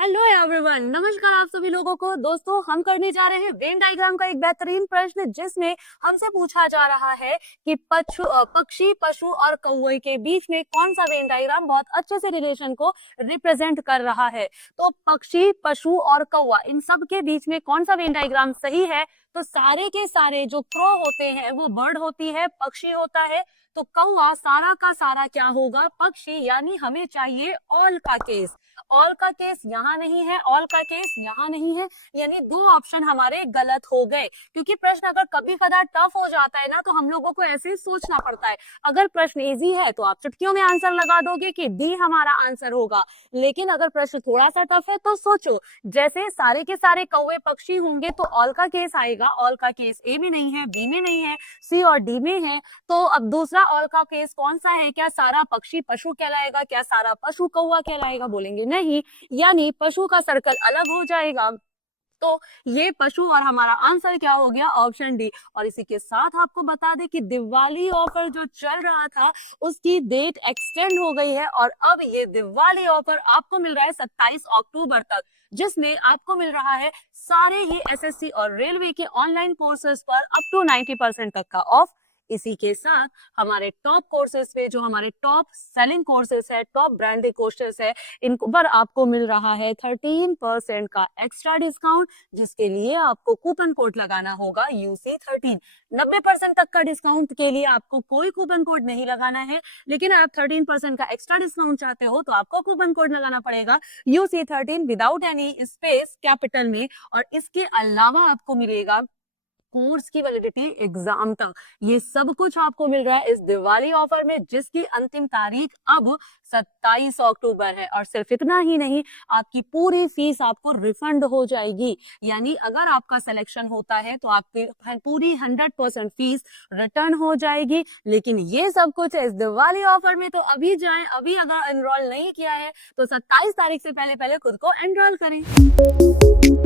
Hello everyone, नमस्कार आप सभी लोगों को। दोस्तों, हम करने जा रहे हैं वेन डायग्राम का एक बेहतरीन प्रश्न, जिसमें हमसे पूछा जा रहा है कि पक्षी, पशु और कौवे के बीच में कौन सा वेन डायग्राम बहुत अच्छे से रिलेशन को रिप्रेजेंट कर रहा है। तो पक्षी, पशु और कौवा, इन सब के बीच में कौन सा वेन डायग्राम सही है? तो सारे के सारे जो क्रो होते हैं वो बर्ड होती है, पक्षी होता है। तो कौवा सारा का सारा क्या होगा? पक्षी। यानी हमें चाहिए ऑल का केस। ऑल का केस यहाँ नहीं है, ऑल का केस यहाँ नहीं है, यानी दो ऑप्शन हमारे गलत हो गए। क्योंकि प्रश्न अगर कभी कदार टफ हो जाता है ना, तो हम लोगों को ऐसे ही सोचना पड़ता है। अगर प्रश्न इजी है तो आप चुटकियों में आंसर लगा दोगे कि डी हमारा आंसर होगा। लेकिन अगर प्रश्न थोड़ा सा टफ है तो सोचो, जैसे सारे के सारे कौवे पक्षी होंगे तो ऑल का केस आएगा। ऑल का केस ए में नहीं है, बी में नहीं है, सी और डी में है। तो अब दूसरा ऑल का केस कौन सा है? क्या सारा पक्षी पशु कहलाएगा? क्या सारा पशु कौवा कहलाएगा? बोलेंगे नहीं, यानी पशु का सर्कल अलग हो जाएगा। तो ये पशु और हमारा आंसर क्या हो गया? Option D. और इसी के साथ आपको बता दें कि दिवाली ऑफर जो चल रहा था उसकी डेट एक्सटेंड हो गई है, और अब ये दिवाली ऑफर आपको मिल रहा है 27 अक्टूबर तक, जिसमें आपको मिल रहा है सारे ही एसएससी और रेलवे के ऑनलाइन कोर्सेज पर अप टू 90% तक का ऑफ। इसी के साथ हमारे टॉप कोर्सेज पे, जो हमारे टॉप सेलिंग कोर्सेज है, टॉप ब्रांडेड कोर्सेज है, इन पर आपको मिल रहा है 13% का एक्स्ट्रा डिस्काउंट, जिसके लिए आपको कूपन कोड लगाना होगा UC13। 90% तक का डिस्काउंट के लिए आपको कोई कूपन कोड नहीं लगाना है, लेकिन आप 13% का एक्स्ट्रा डिस्काउंट चाहते हो तो आपको कूपन कोड लगाना पड़ेगा UC13 without any space, capital में। और इसके अलावा आपको मिलेगा कोर्स की वैलिडिटी एग्जाम तक। ये सब कुछ आपको मिल रहा है इस दिवाली ऑफर में, जिसकी अंतिम तारीख अब 27 अक्टूबर है। और सिर्फ इतना ही नहीं, आपकी पूरी फीस आपको रिफंड हो जाएगी। यानी अगर आपका सिलेक्शन होता है तो आपकी पूरी 100% फीस रिटर्न हो जाएगी। लेकिन ये सब कुछ इस दिवाली ऑफर में, तो अभी जाएं, अभी अगर एनरोल नहीं किया है तो 27 तारीख से पहले पहले खुद को एनरोल करें।